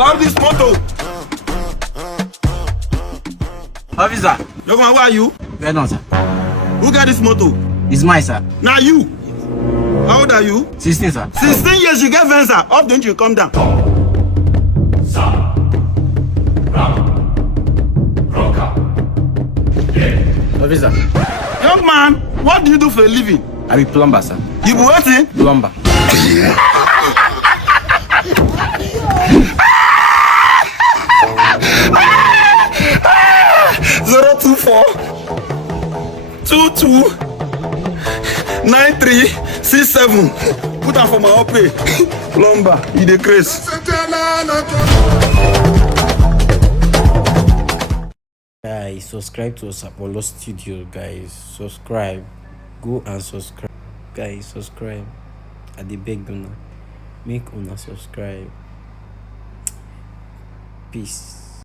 Stop this motor. Officer. Young man, who are you? Where done, sir? Who got this motor? It's mine, sir. Now you. How old are you? 16, sir. 16 years you get Venza. Up, don't you come down. Officer. Young man, what do you do for a living? I be plumber, sir. You be waiting? Plumber. Zero 24 22 93 67. Put on for my up pay. Plumber, you the craze. Guys, subscribe to us Apollo Studio, guys. Subscribe. Go and subscribe. Guys, subscribe. I dey beg una. Make una subscribe. Peace.